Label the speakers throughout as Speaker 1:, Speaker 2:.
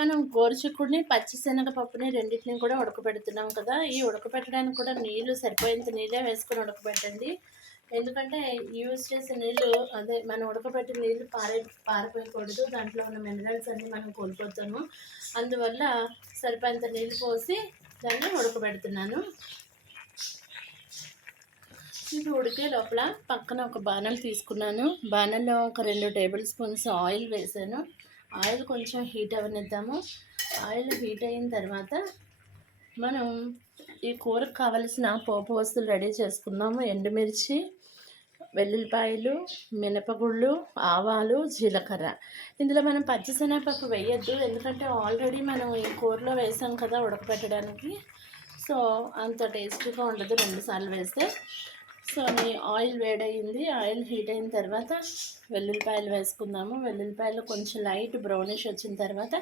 Speaker 1: మనం గోరుచిక్కుడిని పచ్చిశనగపప్పుని రెండింటిని కూడా ఉడకబెడుతున్నాం కదా. ఈ ఉడకబెట్టడానికి కూడా నీళ్ళు సరిపోయేంత నీళ్ళే వేసుకొని ఉడకబెట్టండి. ఎందుకంటే యూజ్ చేసే నీళ్ళు అదే మనం ఉడకబెట్టిన నీళ్ళు పారే పారిపోయకూడదు. దాంట్లో ఉన్న మినరల్స్ అన్నీ మనం కోల్పోతాము. అందువల్ల సరిపోయేంత నీళ్ళు పోసి దాన్ని ఉడకబెడుతున్నాను. ఇది ఉడికే లోపల పక్కన ఒక బాణం తీసుకున్నాను. బాణంలో ఒక రెండు టేబుల్ స్పూన్స్ ఆయిల్ వేసాను. ఆయిల్ కొంచెం హీట్ అవనిద్దాము ఆయిల్ హీట్ అయిన తర్వాత మనం ఈ కూరకు కావలసిన పోపు వస్తువులు రెడీ చేసుకుందాము. ఎండుమిర్చి వెల్లుల్లిపాయలు మినపగుళ్ళు ఆవాలు జీలకర్ర. ఇందులో మనం పచ్చిశనగపప్పు వేయొద్దు. ఎందుకంటే ఆల్రెడీ మనం ఈ కూరలో వేసాం కదా ఉడకపెట్టడానికి. సో అంత టేస్టీగా ఉండదు. రెండుసార్లు వేస్తే సో ఈ ఆయిల్ వేడయింది ఆయిల్ హీట్ అయిన తర్వాత వెల్లుల్లిపాయలు వేసుకుందాము. వెల్లుల్లిపాయలు కొంచెం లైట్ బ్రౌనిష్ వచ్చిన తర్వాత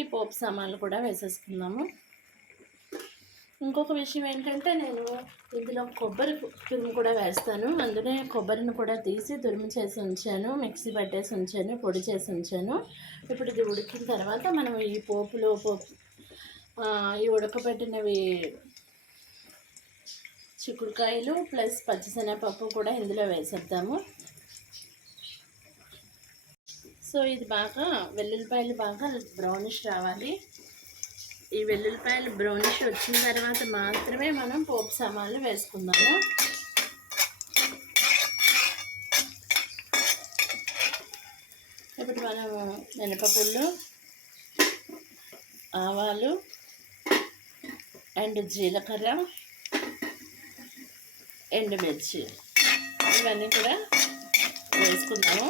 Speaker 1: ఈ పోపు సామాన్లు కూడా వేసేసుకుందాము. ఇంకొక విషయం ఏంటంటే నేను ఇందులో కొబ్బరి తురుము కూడా వేస్తాను. అందులో కొబ్బరిని కూడా తీసి తురుము చేసి ఉంచాను మిక్సీ పట్టేసి ఉంచాను పొడి చేసి ఉంచాను. ఇప్పుడు ఇది ఉడికిన తర్వాత మనం ఈ పోపులో పోపు ఈ ఉడకబెట్టినవి చిక్కుడుకాయలు ప్లస్ పచ్చిశనగపప్పు కూడా ఇందులో వేసేద్దాము. సో ఇది బాగా వెల్లుల్లిపాయలు బాగా బ్రౌనిష్ రావాలి. ఈ వెల్లుల్లిపాయలు బ్రౌనిష్ వచ్చిన తర్వాత మాత్రమే మనం పోపు సామాన్లు వేసుకుందాము. ఇప్పుడు మనము మినపగుళ్ళు ఆవాలు అండ్ జీలకర్ర ఎండుమిర్చి. ఇవన్నీ కూడా వేసుకుందాము.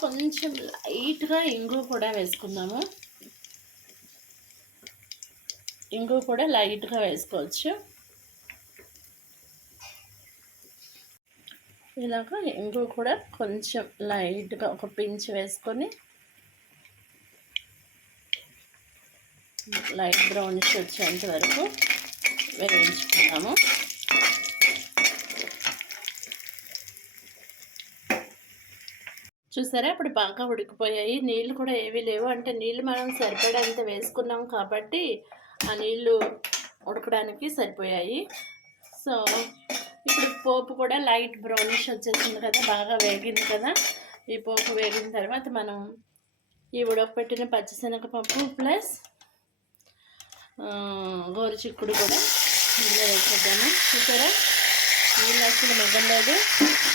Speaker 1: కొంచెం లైట్గా ఇంగు కూడా వేసుకుందాము. ఇంగు కూడా లైట్గా వేసుకోవచ్చు. ఇలాగ ఇంగు కూడా కొంచెం లైట్గా ఒక పించ్ వేసుకొని లైట్ బ్రౌనిష్ వచ్చేంత వరకు వేయించుకున్నాము చూసారా? ఇప్పుడు బాగా ఉడికిపోయాయి. నీళ్ళు కూడా ఏమీ లేవు. అంటే నీళ్ళు మనం సరిపడేంత వేసుకున్నాం కాబట్టి ఆ నీళ్ళు ఉడకడానికి సరిపోయాయి. సో ఇప్పుడు పోపు కూడా లైట్ బ్రౌనిష్ వచ్చేసింది కదా బాగా వేగింది కదా. ఈ పోపు వేగిన తర్వాత మనం ఈ ఉడకపెట్టిన పచ్చిశనగపప్పు ప్లస్ గోరు చిక్కుడు కూడా ఇందులో వేసేద్దాము. చూసారా? నీళ్ళు అసలు మిగలేదు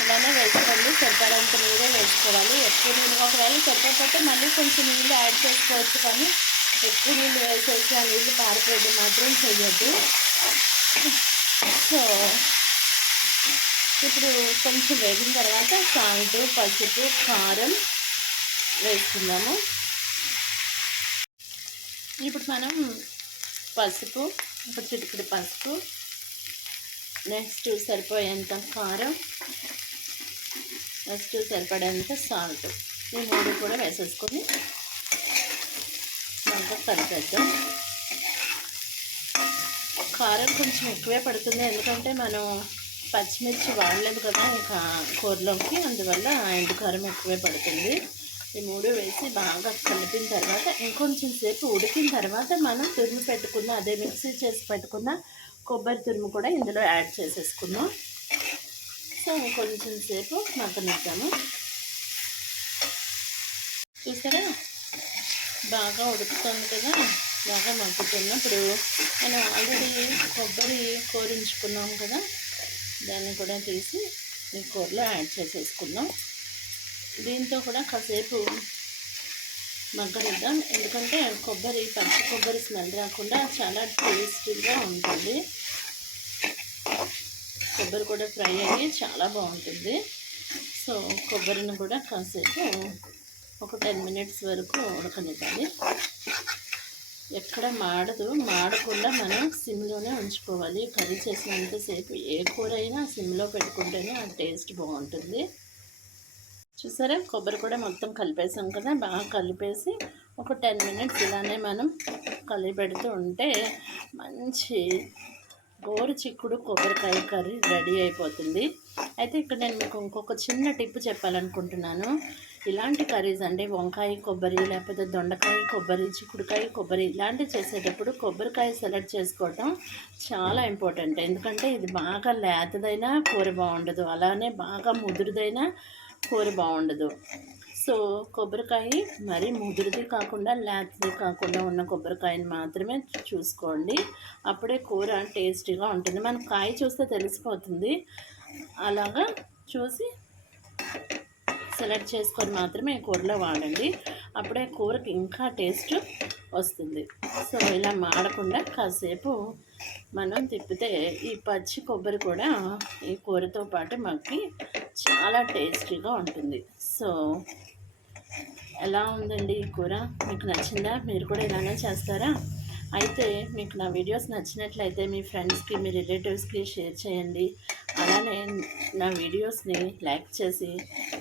Speaker 1: ఇలానే వేసుకోండి. సరిపడంత నీరే వేసుకోవాలి. ఎక్కువ నీళ్ళు ఒకవేళ సరిపడిపోతే మళ్ళీ కొంచెం నీళ్ళు యాడ్ చేసుకోవచ్చు కానీ ఎక్కువ నీళ్ళు వేసేసి ఆ నీళ్ళు పారిపోయేది మాత్రం చేయొద్దు సో ఇప్పుడు కొంచెం వేగిన తర్వాత సాల్ట్ పసుపు కారం వేసుకుందాము. ఇప్పుడు మనం పసుపు ఇప్పుడు చిటికెడు పసుపు నెక్స్ట్ సరిపోయేంత కారం నెక్స్ట్ సరిపడేంత సాల్ట్. ఈ మూడు కూడా వేసేసుకొని బాగా కలిపేద్దాం. కారం కొంచెం ఎక్కువే పడుతుంది ఎందుకంటే మనం పచ్చిమిర్చి వాడలేదు కదా ఇంకా కూరలోకి అందువల్ల ఎండు కారం ఎక్కువే పడుతుంది. ఈ మూడు వేసి బాగా కలిపిన తర్వాత ఇంకొంచెం సేపు ఉడికిన తర్వాత మనం తురిమి పెట్టుకున్న అదే మిక్సీ చేసి పెట్టుకున్న కొబ్బరి తురుము కూడా ఇందులో యాడ్ చేసేసుకున్నాం సో కొంచెం సేపు మగ్గనిద్దాము. చూసారా? బాగా ఉడుకుతుంది కదా? బాగా మగ్గుతున్నప్పుడు మనం ఆల్రెడీ కొబ్బరి కోరించుకున్నాం కదా? దాన్ని కూడా తీసి ఈ కూరలో యాడ్ చేసేసుకున్నాం దీంతో కూడా కాసేపు మగ్గనిద్దాం ఎందుకంటే కొబ్బరి పచ్చి కొబ్బరి స్మెల్ రాకుండా చాలా టేస్టీగా ఉంటుంది. కొబ్బరి కూడా ఫ్రై అయ్యి చాలా బాగుంటుంది. సో కొబ్బరిని కూడా కాసేపు ఒక టెన్ మినిట్స్ వరకు ఉడకనివ్వాలి. ఎక్కడ మాడదు. మాడకుండా మనం సిమ్లోనే ఉంచుకోవాలి. కర్రీ చేసినంతసేపు ఏ కూర అయినా సిమ్లో పెట్టుకుంటేనే ఆ టేస్ట్ బాగుంటుంది. చూసారా? కొబ్బరి కూడా మొత్తం కలిపేసాం కదా బాగా కలిపేసి ఒక టెన్ మినిట్స్ ఇలానే మనం కలిపెడుతూ ఉంటే మంచి గోరు చిక్కుడు కొబ్బరికాయ కర్రీ రెడీ అయిపోతుంది. అయితే ఇక్కడ నేను మీకు ఇంకొక చిన్న టిప్ చెప్పాలనుకుంటున్నాను. ఇలాంటి కర్రీస్ అంటే వంకాయ కొబ్బరి లేకపోతే దొండకాయ కొబ్బరి చిక్కుడుకాయ కొబ్బరి ఇలాంటివి చేసేటప్పుడు కొబ్బరికాయ సెలెక్ట్ చేసుకోవటం చాలా ఇంపార్టెంట్. ఎందుకంటే ఇది బాగా లేతదైనా కూర బాగుండదు. అలానే బాగా ముదురుదైనా కూర బాగుండదు. సో కొబ్బరికాయ మరీ ముదురుది కాకుండా లేతది కాకుండా ఉన్న కొబ్బరికాయని మాత్రమే చూసుకోండి. అప్పుడే కూర టేస్టీగా ఉంటుంది. మనం కాయ చూస్తే తెలిసిపోతుంది. అలాగా చూసి సెలెక్ట్ చేసుకొని మాత్రమే కూరలో వాడండి. అప్పుడే కూరకి ఇంకా టేస్ట్ వస్తుంది. సో ఇలా మాడకుండా కాసేపు మనం తిప్పితే ఈ పచ్చి కొబ్బరి కూడా ఈ కూరతో పాటు మనకి చాలా టేస్టీగా ఉంటుంది. సో ఎలా ఉందండి ఈ కూర? మీకు నచ్చిందా? మీరు కూడా ఇలానే చేస్తారా? అయితే మీకు నా వీడియోస్ నచ్చినట్లయితే మీ ఫ్రెండ్స్కి మీ రిలేటివ్స్కి షేర్ చేయండి. అలానే నా వీడియోస్ని లైక్ చేసి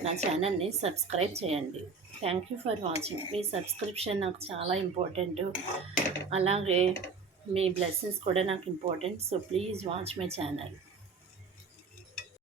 Speaker 1: నా ఛానల్ని సబ్స్క్రైబ్ చేయండి. Thank you for watching. Me subscription నాకు చాలా ఇంపార్టెంట్. అలాగే మీ బ్లెస్సింగ్స్ కూడా నాకు important. So please watch my channel.